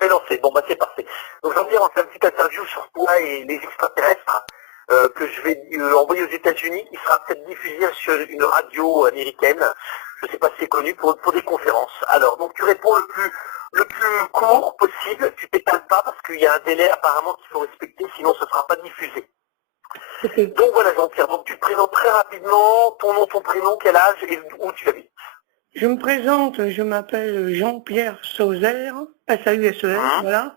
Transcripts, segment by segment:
C'est lancé. Bon, bah c'est parfait. Donc Jean-Pierre, on fait une petite interview sur toi et les extraterrestres que je vais envoyer aux États-Unis, qui sera peut-être diffusé sur une radio américaine. Je ne sais pas si c'est connu pour des conférences. Alors, donc tu réponds le plus court possible. Tu t'étales pas parce qu'il y a un délai apparemment qu'il faut respecter, sinon ce ne sera pas diffusé. Ok. Donc voilà Jean-Pierre. Donc tu te présentes très rapidement ton nom, ton prénom, quel âge et où tu habites. Je me présente, je m'appelle Jean-Pierre Sauzer, S-A-U-S-E-R, Hein. voilà.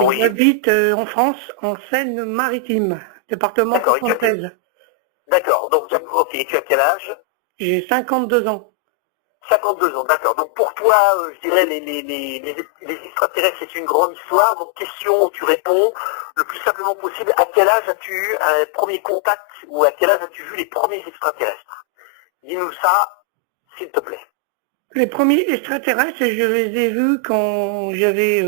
Et Oui. j'habite en France, en Seine-Maritime, département D'accord. Et tu as 73. D'accord, donc ok, tu as quel âge? J'ai 52 ans. 52 ans, d'accord. Donc pour toi, je dirais les extraterrestres, c'est une grande histoire. Donc question, tu réponds le plus simplement possible. À quel âge as-tu eu un premier contact ou à quel âge as-tu vu les premiers extraterrestres? Dis-nous ça, s'il te plaît. Les premiers extraterrestres, je les ai vus quand j'avais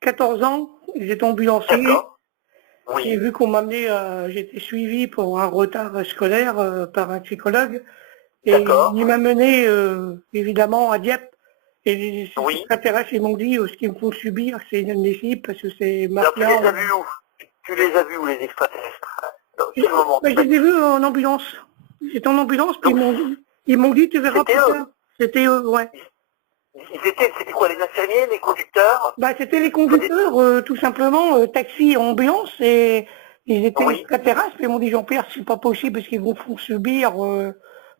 14 ans. Ils étaient ambulanciers. D'accord. J'ai Oui. vu qu'on m'amenait, j'étais suivi pour un retard scolaire par un psychologue. Et il D'accord. m'a mené évidemment à Dieppe. Et les Oui. extraterrestres, ils m'ont dit, ce qu'ils me font subir, c'est inadmissible parce que c'est Alors tu mafia. les as vus où? Tu les as vus où les extraterrestres? Dans quel moment Ben, tu je m'as les ai dit? vus en ambulance. J'étais en ambulance, puis Donc ils m'ont dit, tu verras c'était plus eux. tard. C'était eux, ouais. C'était quoi, les infirmiers, les conducteurs? Bah, c'était les C'était- conducteurs, tout simplement, taxi, ambulance, et ils étaient Oui. extraterrestres, puis ils m'ont dit, Jean-Pierre, c'est pas possible parce qu'ils vont font subir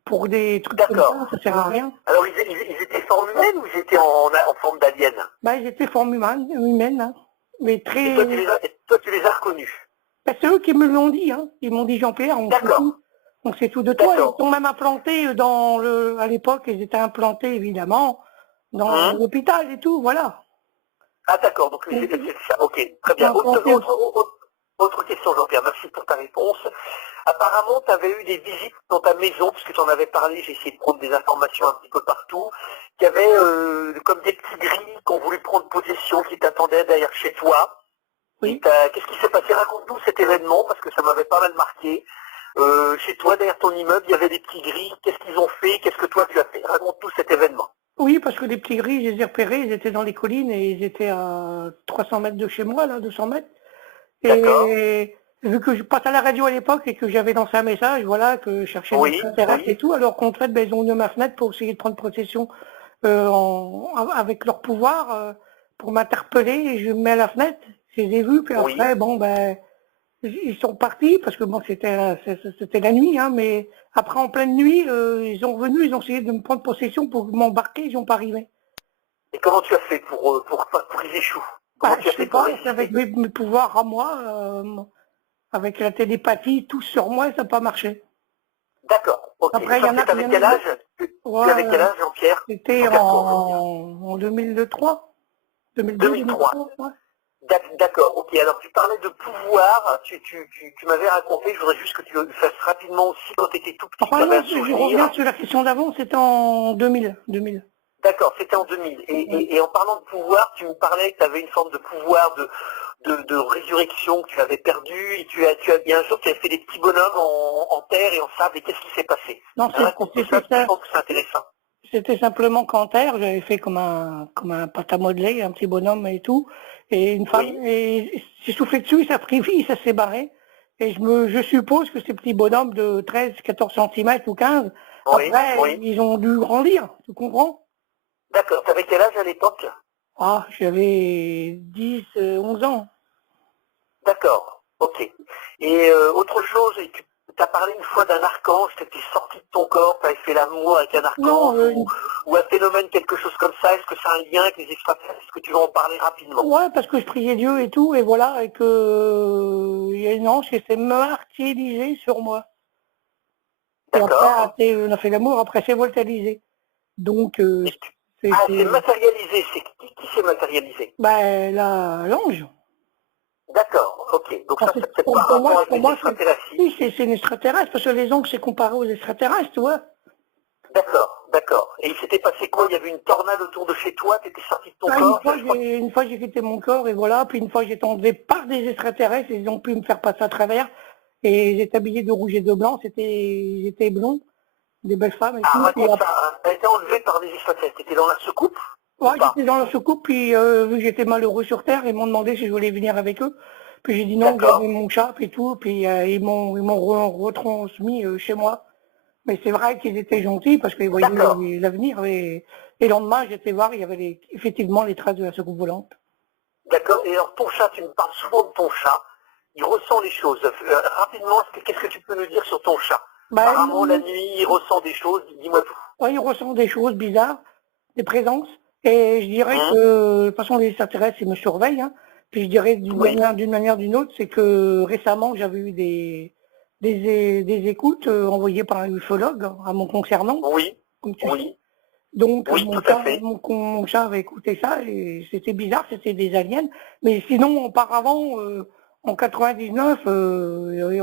pour des trucs comme ça D'accord. sert à rien. Alors, ils étaient forme humaine ou ils étaient en forme d'alien? Bah, ils étaient forme humaine, hein. Mais Et très... toi, tu les as reconnus? Bah, c'est eux qui me l'ont dit, hein. Ils m'ont dit, Jean-Pierre, D'accord. on sait tout de toi. Ils sont D'accord. même implantés à l'époque, ils étaient implantés, évidemment, dans Hum. l'hôpital et tout, voilà. Ah, d'accord. Donc, Donc, c'est ça. Ok. Très ils sont bien. implantés Autre question, Jean-Pierre. Merci pour ta réponse. Apparemment, tu avais eu des visites dans ta maison, puisque tu en avais parlé, j'ai essayé de prendre des informations un petit peu partout, qu'il y avait comme des petits grilles qui ont voulu prendre possession, qui t'attendaient derrière chez toi. oui. Qu'est-ce qui s'est passé? Raconte-nous cet événement, parce que ça m'avait pas mal marqué. Chez toi, derrière ton immeuble, il y avait des petits grilles. Qu'est-ce qu'ils ont fait? Qu'est-ce que toi tu as fait? Raconte-nous cet événement. Oui, parce que les petits gris, je les ai repérés, ils étaient dans les collines et ils étaient à 300 mètres de chez moi, là, 200 mètres. D'accord? Et vu que je passe à la radio à l'époque et que j'avais lancé un message, voilà, que je cherchais des Oui, extraterrestres et oui, tout, alors qu'en fait, ben, ils ont ouvert ma fenêtre pour essayer de prendre possession avec leur pouvoir pour m'interpeller et je me mets à la fenêtre, je les ai vus, puis oui. après, bon, ben, ils sont partis parce que bon, c'était la nuit, hein, mais après, en pleine nuit, ils sont revenus, ils ont essayé de me prendre possession pour m'embarquer, ils n'ont pas arrivé. Et comment tu as fait pour qu'ils échouent? Comment Bah, tu as je sais fait pour pas, c'est avec résister? mes pouvoirs à moi, avec la télépathie, tout sur moi, ça n'a pas marché. D'accord, ok. Et Après, ça, c'est il y avec en a quel âge? d'autres. Tu avais quel Ouais, âge, Jean-Pierre? c'était Jean-Pierre, toi, aujourd'hui. en 2003, 2002, 2003. 2003, ouais. D'accord, ok. Alors, tu parlais de pouvoir. Tu m'avais raconté, je voudrais juste que tu le fasses rapidement aussi, quand tu étais tout petit, tu Enfin avais non, un je reviens souvenir. sur la question d'avant, c'était en 2000, 2000. D'accord, c'était en 2000. Ouais. Et en parlant de pouvoir, tu me parlais que tu avais une forme de pouvoir de résurrection que tu avais perdu, et il y a un jour tu avais fait des petits bonhommes en terre et en sable, et qu'est-ce qui s'est passé? Non, Raconte-nous ça, parce que je pense que c'est intéressant. c'était simplement qu'en terre, j'avais fait comme un pâte à modeler, un petit bonhomme et tout, et une femme, Oui, et j'ai soufflé dessus, ça a pris vie, ça s'est barré, et je suppose que ces petits bonhommes de 13, 14 centimètres ou 15, oui, après, oui. ils ont dû grandir, tu comprends? D'accord, tu avais quel âge à l'époque? Ah, j'avais 10, 11 ans. D'accord, ok. Et autre chose, tu as parlé une fois d'un archange, tu étais sorti de ton corps, tu avais fait l'amour avec un Non, archange ou un phénomène, quelque chose comme ça. Est-ce que c'est un lien avec les extraterrestres? Est-ce que tu veux en parler rapidement? ouais, parce que je priais Dieu et tout, et voilà, et que il y a une ange qui s'est martyrisée sur moi. Et après, D'accord. on a fait l'amour, après c'est volatilisé. Donc, Ah, c'est c'est matérialisé, c'est qui s'est matérialisé? ben, l'ange. D'accord, ok. Donc Enfin, ça, c'est peut-être pas un pour rapport avec pour les moi extraterrestres. oui, c'est une extraterrestre, parce que les anges, c'est comparé aux extraterrestres, tu vois. D'accord, d'accord. Et il s'était passé quoi? Il y avait une tornade autour de chez toi, tu étais sorti de ton Là, corps, je crois. une fois, j'ai quitté mon corps, et voilà, puis une fois, j'ai été enlevé par des extraterrestres, et ils ont pu me faire passer à travers, et j'étais habillé de rouge et de blanc, j'étais blond, des belles femmes et Ah, tout, puis raconte ça, hein. T'as été enlevé par des extraterrestres, t'étais dans la soucoupe? Ouais, ou pas? j'étais dans la soucoupe, puis vu que j'étais malheureux sur Terre, ils m'ont demandé si je voulais venir avec eux. Puis j'ai dit non, que j'avais D'accord. mon chat et tout, puis ils m'ont retransmis chez moi. Mais c'est vrai qu'ils étaient gentils parce qu'ils voyaient D'accord. l'avenir. Et le lendemain, j'étais voir, il y avait effectivement les traces de la soucoupe volante. D'accord. Et alors ton chat, tu me parles souvent de ton chat. Il ressent les choses. Rapidement, qu'est-ce que tu peux nous dire sur ton chat? Ben, Apparemment, la nuit, il ressent des choses. Dis-moi tout. ouais, ils ressentent des choses bizarres, des présences. Et je dirais Hein? que, de toute façon, les extraterrestres, ils me surveillent. Hein. Puis je dirais Oui. d'une manière d'une autre, c'est que récemment, j'avais eu des écoutes envoyées par un ufologue à mon concernant, Oui. comme tu sais. Oui. Donc Oui, tout à fait. mon chat avait écouté ça et c'était bizarre, c'était des aliens. Mais sinon, auparavant, en 99,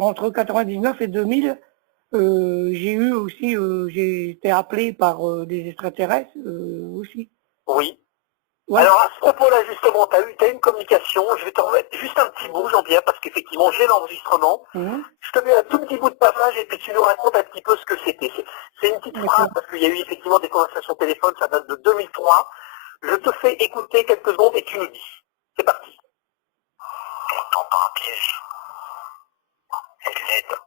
entre 99 et 2000, j'ai eu aussi, j'ai été appelé par des extraterrestres aussi. Oui. Ouais. Alors à ce propos-là, justement, tu as eu une communication. Je vais te remettre juste un petit bout, Jean-Pierre, parce qu'effectivement, j'ai l'enregistrement. Mhm. Je te mets un tout petit bout de passage et puis tu nous racontes un petit peu ce que c'était. C'est une petite phrase, D'accord. parce qu'il y a eu effectivement des conversations téléphone, ça date de 2003. Je te fais écouter quelques secondes et tu nous dis. C'est parti. On tend par un piège. Elle l'aide.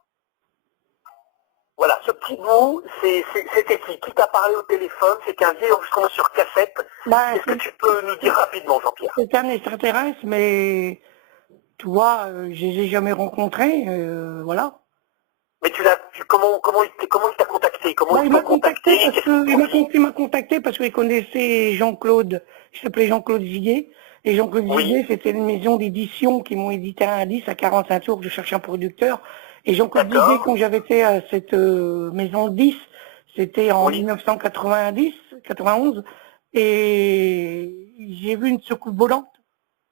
Voilà, ce petit bout, c'était qui t'a parlé au téléphone? C'était un vieil enregistrement sur cassette. Bah, Qu'est-ce que tu peux nous dire rapidement, Jean-Pierre? c'est un extraterrestre, mais tu vois, je les ai jamais rencontrés, voilà. Mais comment il t'a contacté? Comment Bah, ils il t'ont m'a contacté contacté? parce Qu'est-ce que il m'a contacté parce qu'il connaissait Jean-Claude, il s'appelait Jean-Claude Viguet. Et Jean-Claude Oui, Viguet, c'était une maison d'édition qui m'ont édité un disque à 45 tours, je cherchais un producteur. Et Jean-Claude Viguet, d'accord. quand j'avais été à cette maison de 10, c'était en Oui, 1990, 91, et j'ai vu une soucoupe volante.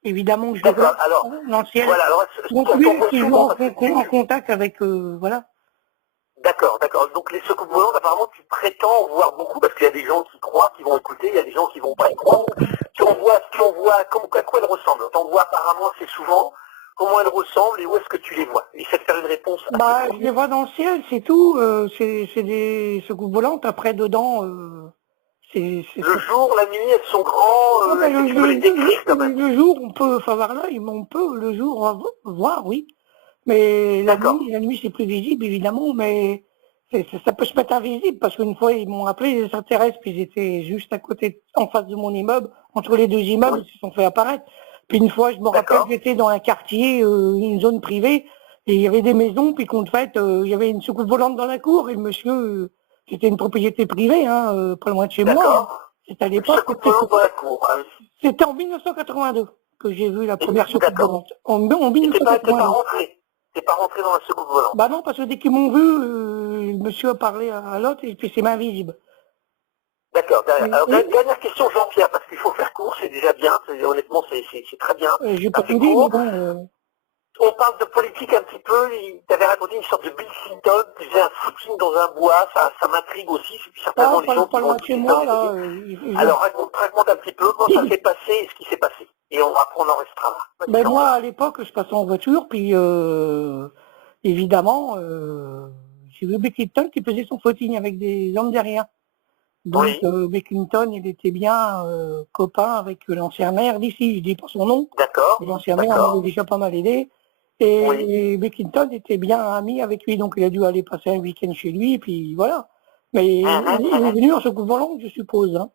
Évidemment, je l'ai vu d'accord. Alors, dans le ciel. voilà, alors, Donc ça lui, tombe est souvent toujours parce que en contact avec, voilà. d'accord, d'accord. Donc les secours volantes, apparemment, tu prétends voir beaucoup parce qu'il y a des gens qui croient, qui vont écouter, il y a des gens qui vont pas y croire. À quoi elles ressemblent. T'en vois apparemment assez souvent. Comment elles ressemblent et où est-ce que tu les vois? Essaie de faire une réponse assez Bah, je courte. les vois dans le ciel, c'est tout. C'est des soucoupes volantes. Après, dedans, Le jour, la nuit, elles sont grands. Ah, bah, Est-ce que tu peux les décrire quand même? le jour, on peut, enfin, voir là, on peut, le jour, on va voir, oui. Mais D'accord, la nuit, c'est plus visible, évidemment, mais ça peut se mettre invisible, parce qu'une fois, ils m'ont appelé, les extraterrestres, puis ils étaient juste à côté, en face de mon immeuble, entre les deux immeubles, oui, ils se sont fait apparaître. Puis une fois, je me rappelle, d'accord, j'étais dans un quartier, une zone privée, et il y avait des maisons, puis qu'en fait, il y avait une soucoupe volante dans la cour, et le monsieur, c'était une propriété privée, hein, pas loin de chez moi, hein. d'accord. C'était à Une l'époque, secoupe volante dans la cour. Ah oui. c'était en 1982 que j'ai vu la première soucoupe D'accord. volante. En Et t'es pas 1982. rentré. T'es pas rentré dans la seconde volante. Bah non, parce que dès qu'ils m'ont vu, le monsieur a parlé à l'autre et puis c'est mains visibles. D'accord. Alors, Et dernière question, Jean-Pierre, parce qu'il faut faire court, c'est déjà bien. Honnêtement, c'est très bien. j'ai Ça pas fait tout dit, mais court. bon, On parle de politique un petit peu. T'avais raconté une sorte de Bill Clinton qui faisait un footing dans un bois. Ça m'intrigue aussi. C'est certainement les gens qui pas vont loin de chez écouter ça moi, vont là, aider. Alors, raconte un petit peu comment ça s'est passé et ce qui s'est passé. Et après, on en restera là. Vas-y, ben moi, Jean-Pierre. à l'époque, je passais en voiture, puis évidemment, j'ai vu Bill Clinton qui faisait son footing avec des hommes derrière. Donc, Oui. Bill Clinton, il était bien copain avec l'ancien maire d'ici, je dis pas son nom, D'accord. l'ancien maire m'avait D'accord. déjà pas mal aidé. Oui. Et Bill Clinton était bien ami avec lui, donc il a dû aller passer un week-end chez lui, puis voilà. Mais Mhm, il est mhm. venu en soucoupe volante, je suppose, hein,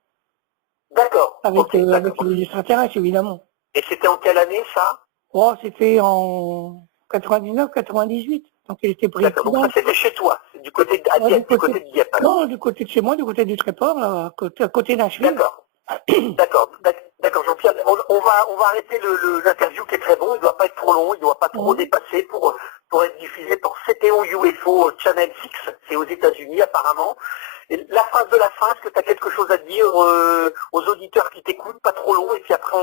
D'accord. Ok, avec d'accord. les extraterrestres, évidemment. Et c'était en quelle année, ça? Oh, c'était en 99, 98, donc il était D'accord, donc ça président. c'était chez toi, c'est du côté à Ouais, Dieppe, du côté de Dieppe alors. non, du côté de chez moi, du côté du Tréport, là, à côté d'Acheville. D'accord, d'accord Jean-Pierre, on va arrêter l'interview qui est très bon, il ne doit pas être trop long, il ne doit pas trop Mhm. dépasser pour être diffusé par CTO UFO Channel 6, c'est aux États-Unis apparemment. Et la phrase de la fin, est-ce que tu as quelque chose à dire aux auditeurs qui t'écoutent, pas trop long, et puis après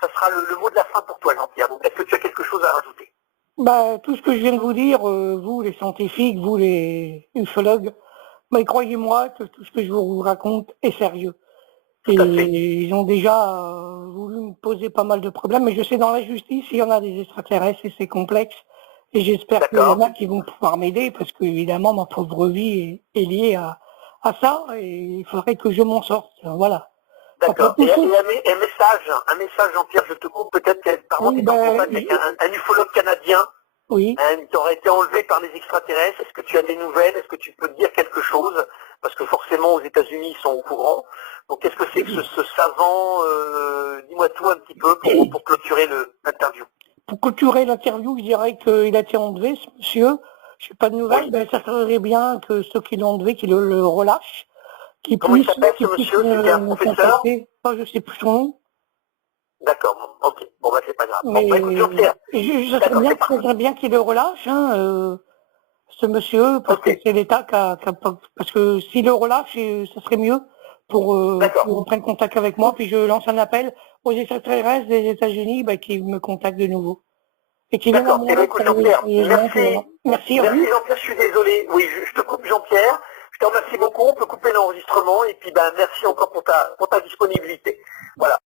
ça sera le mot de la fin pour toi Jean-Pierre. Donc est-ce que tu as quelque chose à rajouter? Bah, tout ce que je viens de vous dire, vous les scientifiques, vous les ufologues, mais croyez-moi que tout ce que je vous raconte est sérieux. Et Tout à fait. ils ont déjà voulu me poser pas mal de problèmes, mais je sais dans la justice, il y en a des extraterrestres et c'est complexe. Et j'espère qu'il y en D'accord. a qui vont pouvoir m'aider parce que évidemment ma pauvre vie est liée à ça et il faudrait que je m'en sorte. Voilà. D'accord. Et un message, Jean-Pierre, je te coupe, peut-être qu'apparemment tu es en contact avec un ufologue canadien oui. qui aurait été enlevé par les extraterrestres. Est-ce que tu as des nouvelles? Est-ce que tu peux dire quelque chose? Parce que forcément aux États-Unis ils sont au courant. Donc qu'est-ce que c'est que ce savant? Dis-moi tout un petit peu pour clôturer l'interview. Pour clôturer l'interview, je dirais qu'il a été enlevé, ce monsieur. Je n'ai pas de nouvelles, Oui. ben, ça serait bien que ceux qui l'ont enlevé, qu'ils le relâchent, qu'ils Comment il puissent, s'appelle ce qu'ils puissent monsieur? C'était un me professeur? contacter. Moi, je sais plus son nom, D'accord, ok. Bon bah c'est pas grave. Bon bah écoute mais Jean-Pierre, ça d'accord, c'est serait parti. bien qu'il le relâche, ce monsieur, parce que Ok, c'est l'État parce que s'il le relâche, ça serait mieux pour qu'il d'accord. reprenne contact avec moi, puis je lance un appel aux extraterrestres des États-Unis, ben, qu'ils me contactent de nouveau. Et qui viennent à D'accord. Eh mon bien aide, écoute Jean-Pierre, sérieusement, puis voilà. merci. Merci à Merci vous. Jean-Pierre, je suis désolé. Oui, je te coupe Jean-Pierre. Je te remercie beaucoup. On peut couper l'enregistrement et puis ben merci encore pour ta disponibilité. Voilà.